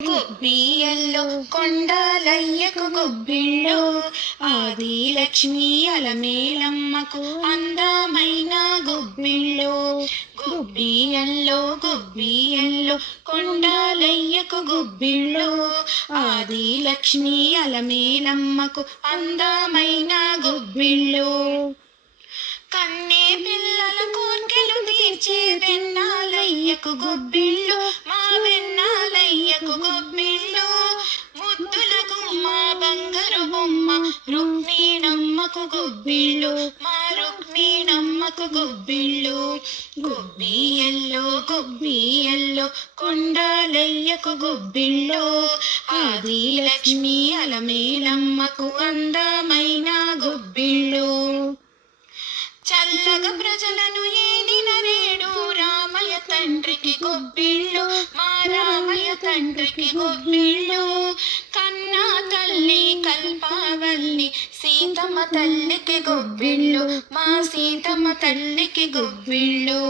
గుబ్బియల్లో కొండలయ్యకు గుబ్బిళ్ళు ఆది లక్ష్మి అలమేలమ్మకు అందమైన గుబ్బిళ్ళు గుబ్బియల్లో గుబ్బియల్లో కొండలయ్యకు గుబ్బిళ్ళు ఆది లక్ష్మి అలమేలమ్మకు అందమైన గుబ్బిళ్ళు కన్నే పిల్లల కోర్కెలు తీర్చే వెన్నాలయ్యకు గుబ్బిళ్ళు రుక్మిణమ్మకు గుబ్బిళ్ళు మా రుక్మిణమ్మకు గుబ్బిళ్ళు. గుబ్బియల్లో గుబ్బియల్లో కొండాలయ్యకు గుబ్బిళ్ళు. ఆది లక్ష్మి అలమేలమ్మకు అందమైన గుబ్బిళ్ళు. చల్లగా ప్రజలను ఏది నరేడు రామయ్య తండ్రికి గుబ్బిళ్ళు మా రామయ్య తండ్రికి గుబ్బిళ్ళు. కన్న సీతమ్మ తల్లికి గొబ్బిళ్ళు మా సీతమ్మ తల్లికి గొబ్బిళ్ళు.